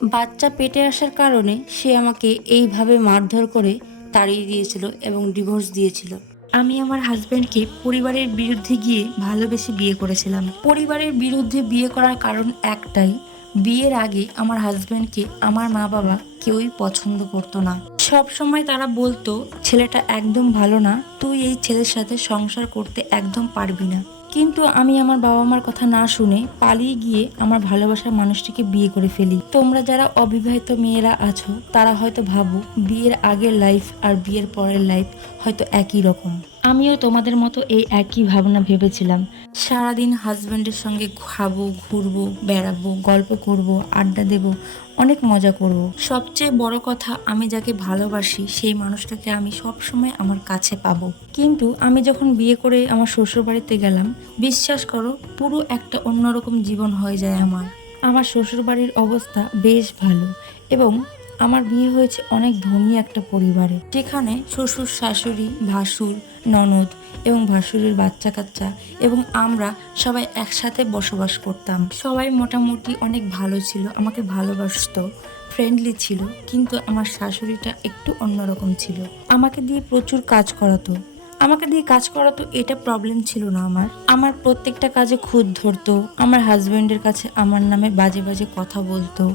বাচ্চা পেটে আসার কারণে সে আমাকে এইভাবে মারধর করে তাড়িয়ে দিয়েছিল এবং ডিভোর্স দিয়েছিল। আমি আমার হাজব্যান্ডকে পরিবারের বিরুদ্ধে গিয়ে ভালোবেসে বিয়ে করেছিলাম। পরিবারের বিরুদ্ধে বিয়ে করার কারণ একটাই বিয়ের আগে আমার হাজব্যান্ডকে আমার মা বাবা কেউই পছন্দ করতো না। সব সময় তারা বলতো ছেলেটা একদম ভালো না তুই এই ছেলের সাথে সংসার করতে একদম পারবি না। কিন্তু আমি আমার বাবা মার কথা না শুনে পালিয়ে গিয়ে আমার ভালোবাসার মানুষটিকে বিয়ে করে ফেলি। তোমরা যারা অবিবাহিত মেয়েরা আছো, তারা হয়তো ভাবো, বিয়ের আগের লাইফ আর বিয়ের পরের লাইফ হয়তো একই রকম। আমিও তোমাদের মতো এই একই ভাবনা ভেবেছিলাম। সারাদিন হাজব্যান্ডের সঙ্গে খাব, ঘুরবো, বেড়াবো, গল্প করব, আড্ডা দেব, অনেক মজা করব। সবচেয়ে বড় কথা, আমি যাকে ভালোবাসি, সেই মানুষটাকে আমি সব সময় আমার কাছে পাবো। কিন্তু আমি যখন বিয়ে করে আমার শ্বশুর বাড়িতে গেলাম, বিশ্বাস করো, পুরো একটা অন্যরকম জীবন হয়ে যায় আমার। আমার শ্বশুর বাড়ির অবস্থা বেশ ভালো এবং আমার বিয়ে হয়েছে অনেক ধনী একটা পরিবারে। যেখানে শ্বশুর, শাশুড়ি, ভাসুর, ননদ এবং ভাসুরের বাচ্চা কাচ্চা এবং আমরা সবাই একসাথে বসবাস করতাম। সবাই মোটামুটি অনেক ভালো ছিল, আমাকে ভালোবাসতো ফ্রেন্ডলি ছিল, কিন্তু আমার শাশুড়িটা একটু অন্যরকম ছিল। আমাকে দিয়ে প্রচুর কাজ করাতো। আমাকে দিয়ে কাজ করাতো এটা প্রবলেম ছিল না আমার। আমার প্রত্যেকটা কাজে খুদ ধরতো, আমার হাজব্যান্ডের কাছে আমার নামে বাজে বাজে কথা বলতো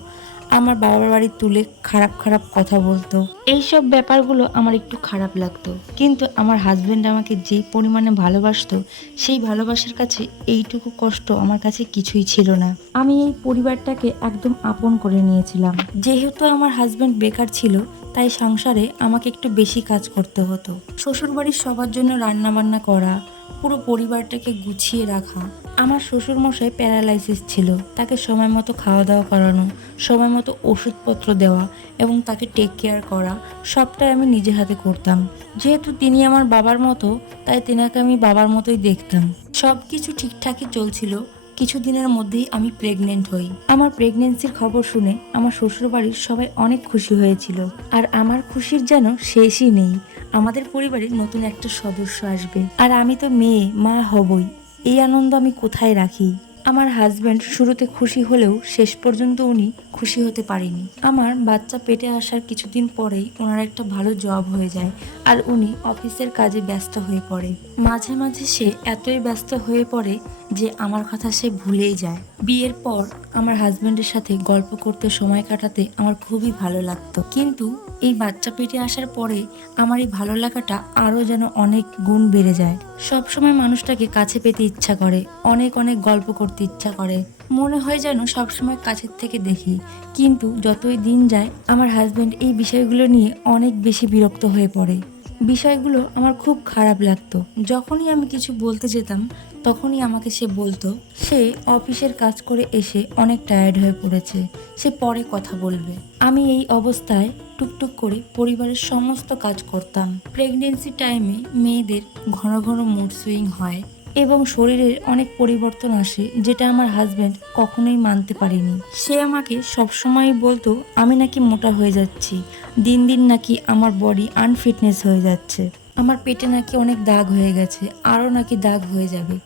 আমার বাবার বাড়ি তুলে খারাপ খারাপ কথা বলতো। এইসব ব্যাপারগুলো আমার একটু খারাপ লাগতো। কিন্তু আমার হাজব্যান্ড আমাকে যে পরিমাণে ভালোবাসতো, সেই ভালোবাসার কাছে এইটুকু কষ্ট আমার কাছে কিছুই ছিল না। আমি এই পরিবারটাকে একদম আপন করে নিয়েছিলাম। যেহেতু আমার হাজব্যান্ড বেকার ছিল, তাই সংসারে আমাকে একটু বেশি কাজ করতে হতো। শ্বশুরবাড়ির সবার জন্য রান্না বান্না করা, পুরো পরিবারটাকে গুছিয়ে রাখা আমার শ্বশুর মশাই প্যারালাইসিস ছিল। তাকে সময় মতো খাওয়া দাওয়া করানো, সময় মতো ওষুধপত্র দেওয়া এবং তাকে টেক কেয়ার করা, সবটাই আমি নিজে হাতে করতাম। যেহেতু তিনি আমার বাবার মতো, তাই তেনাকে আমি বাবার মতোই দেখতাম। সব কিছু ঠিকঠাকই চলছিল। কিছুদিনের মধ্যেই আমি প্রেগনেন্ট হই। আমার প্রেগনেন্সির খবর শুনে আমার শ্বশুরবাড়ির সবাই অনেক খুশি হয়েছিল। আর আমার খুশির যেন শেষই নেই। আমাদের পরিবারে নতুন একটা সদস্য আসবে। আর আমি তো মেয়ে, মা হবই। এই আনন্দ আমি কোথায় রাখি? আমার হাজব্যান্ড শুরুতে খুশি হলেও শেষ পর্যন্ত উনি খুশি হতে পারেনি আমার বাচ্চা পেটে আসার কিছুদিন পরেই ওনার একটা ভালো জব হয়ে যায় আর উনি অফিসের কাজে ব্যস্ত হয়ে পড়ে। মাঝে মাঝে সে এতই ব্যস্ত হয়ে পড়ে যে আমার কথা সে ভুলেই যায়। বিয়ের পর আমার হাজব্যান্ডের সাথে গল্প করতে সময় কাটাতে আমার খুবই ভালো লাগতো। কিন্তু এই বাচ্চা পেটে আসার পরে আমার এই ভালো লাগাটা আরও যেন অনেক গুণ বেড়ে যায়। সব সময় মানুষটাকে কাছে পেতে ইচ্ছা করে, অনেক অনেক গল্প করতে ইচ্ছা করে। মনে হয় যেন সবসময় কাছের থেকে দেখি, কিন্তু যতই দিন যায়, আমার হাজব্যান্ড এই বিষয়গুলো নিয়ে অনেক বেশি বিরক্ত হয়ে পড়ে। বিষয়গুলো আমার খুব খারাপ লাগতো। যখনই আমি কিছু বলতে যেতাম, তখনই আমাকে সে বলতো, সে অফিসের কাজ করে এসে অনেক টায়ার্ড হয়ে পড়েছে, সে পরে কথা বলবে। আমি এই অবস্থায় টুকটুক করে পরিবারের সমস্ত কাজ করতাম। প্রেগনেন্সি টাইমে মেয়েদের ঘন ঘন মুড সুইং হয় এবং শরীরের অনেক পরিবর্তন আসে যেটা আমার হাজব্যান্ড কখনোই মানতে পারেনি। সে আমাকে সবসময় বলতো, আমি নাকি মোটা হয়ে যাচ্ছি। দিন দিন নাকি আমার বডি আনফিটনেস হয়ে যাচ্ছে। আমার পেটে নাকি অনেক দাগ হয়ে গেছে, আরও নাকি দাগ হয়ে যাবে।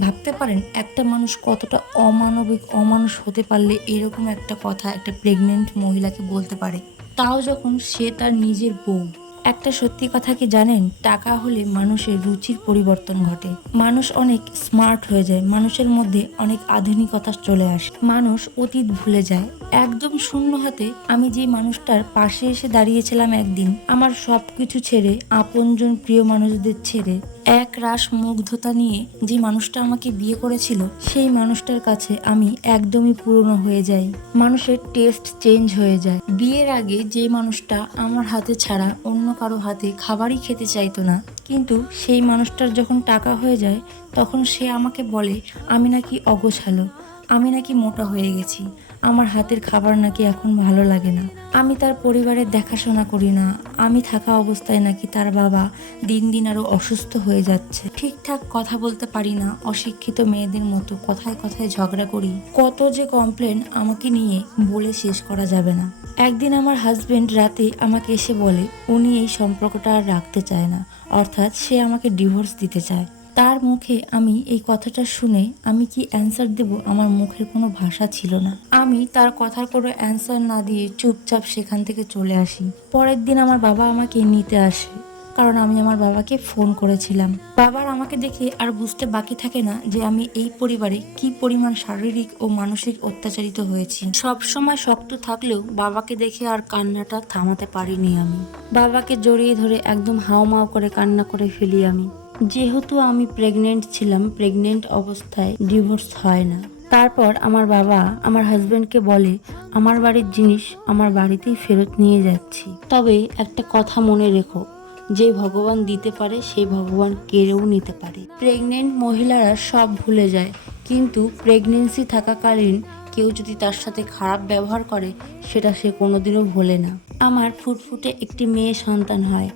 ভাবতে পারেন, একটা মানুষ কতটা অমানবিক, অমানুষ হতে পারলে এরকম একটা কথা একটা প্রেগনেন্ট মহিলাকে বলতে পারে। তাও যখন সে তার নিজের বউ। একটা সত্যি কথা কি জানেন? টাকা হলে মানুষের রুচির পরিবর্তন ঘটে। মানুষ অনেক স্মার্ট হয়ে যায়, মানুষের মধ্যে অনেক আধুনিকতা চলে আসে। মানুষ অতীত ভুলে যায়। একদম শূন্য হাতে আমি যে মানুষটার পাশে এসে দাঁড়িয়েছিলাম একদিন, আমার সব কিছু ছেড়ে আপনজন প্রিয় মানুষদের ছেড়ে এক রাস মুগ্ধতা নিয়ে যে মানুষটা আমাকে বিয়ে করেছিল, সেই মানুষটার কাছে আমি একদমই পুরনো হয়ে যাই। মানুষের টেস্ট চেঞ্জ হয়ে যায়। বিয়ের আগে যে মানুষটা আমার হাতে ছাড়া অন্য কারও হাতে খাবারই খেতে চাইতো না, কিন্তু সেই মানুষটার যখন টাকা হয়ে যায়, তখন সে আমাকে বলে, আমি নাকি অগোছালো, আমি নাকি মোটা হয়ে গেছি। আমার হাতের খাবার নাকি এখন ভালো লাগে না। আমি তার পরিবারের দেখাশোনা করি না। আমি থাকা অবস্থায় নাকি তার বাবা দিন দিন আরও অসুস্থ হয়ে যাচ্ছে। ঠিকঠাক কথা বলতে পারি না, অশিক্ষিত মেয়েদের মতো কথায় কথায় ঝগড়া করি। কত যে কমপ্লেন আমাকে নিয়ে বলে শেষ করা যাবে না। একদিন আমার হাজবেন্ড রাতে আমাকে এসে বলে, উনি এই সম্পর্কটা আর রাখতে চায় না। অর্থাৎ সে আমাকে ডিভোর্স দিতে চায়। তার মুখে আমি এই কথাটা শুনে আমি কি অ্যান্সার দেব? আমার মুখের কোনো ভাষা ছিল না। আমি তার কথার কোনো অ্যান্সার না দিয়ে চুপচাপ সেখান থেকে চলে আসি। পরের দিন আমার বাবা আমাকে নিতে আসে, কারণ আমি আমার বাবাকে ফোন করেছিলাম। বাবার আমাকে দেখে আর বুঝতে বাকি থাকে না যে আমি এই পরিবারে কি পরিমাণ শারীরিক ও মানসিক অত্যাচারিত হয়েছি। সব সময় শক্ত থাকলেও বাবাকে দেখে আর কান্নাটা থামাতে পারিনি আমি। বাবাকে জড়িয়ে ধরে একদম হাওমাও করে কান্না করে ফেলি আমি। যেহেতু আমি প্রেগনেন্ট ছিলাম প্রেগনেন্ট অবস্থায় ডিভোর্স হয় না। তারপর আমার বাবা আমার হাজবেন্ডকে বলে, আমার বাড়ির জিনিস আমার বাড়িতেই ফেরত নিয়ে যাচ্ছি। তবে একটা কথা মনে রেখো, যে ভগবান দিতে পারে, সেই ভগবান কেড়েও নিতে পারে। প্রেগনেন্ট মহিলারা সব ভুলে যায়, কিন্তু প্রেগনেন্সি থাকাকালীন কেউ যদি তার সাথে খারাপ ব্যবহার করে, সেটা সে কোনোদিনও ভোলে না। আমার ফুটফুটে একটি মেয়ে সন্তান হয়,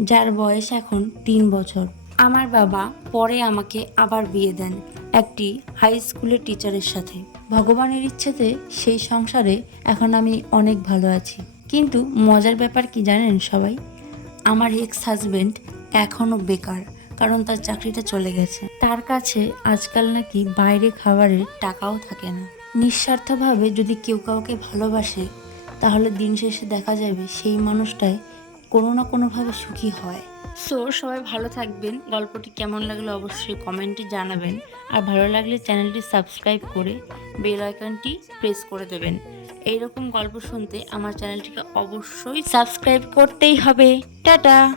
যার বয়স এখন তিন বছর। আমার বাবা পরে আমাকে আবার বিয়ে দেন একটি হাই স্কুলের টিচারের সাথে। ভগবানের ইচ্ছেতে সেই সংসারে এখন আমি অনেক ভালো আছি। কিন্তু মজার ব্যাপার কি জানেন সবাই? আমার এক্স হাজবেন্ড এখনও বেকার, কারণ তার চাকরিটা চলে গেছে। তার কাছে আজকাল নাকি বাইরে খাবারের টাকাও থাকে না। নিঃস্বার্থভাবে যদি কেউ কাউকে ভালোবাসে, তাহলে দিন শেষে দেখা যাবে সেই মানুষটাই কোনো না কোনোভাবে সুখী হয়। সো, সবাই ভালো থাকবেন। গল্পটি কেমন লাগল অবশ্যই কমেন্টে জানাবেন। আর ভালো লাগলে চ্যানেলটি সাবস্ক্রাইব করে বেল আইকনটি প্রেস করে দেবেন। এইরকম গল্প শুনতে আমার চ্যানেলটিকে অবশ্যই সাবস্ক্রাইব করতেই হবে। টাটা!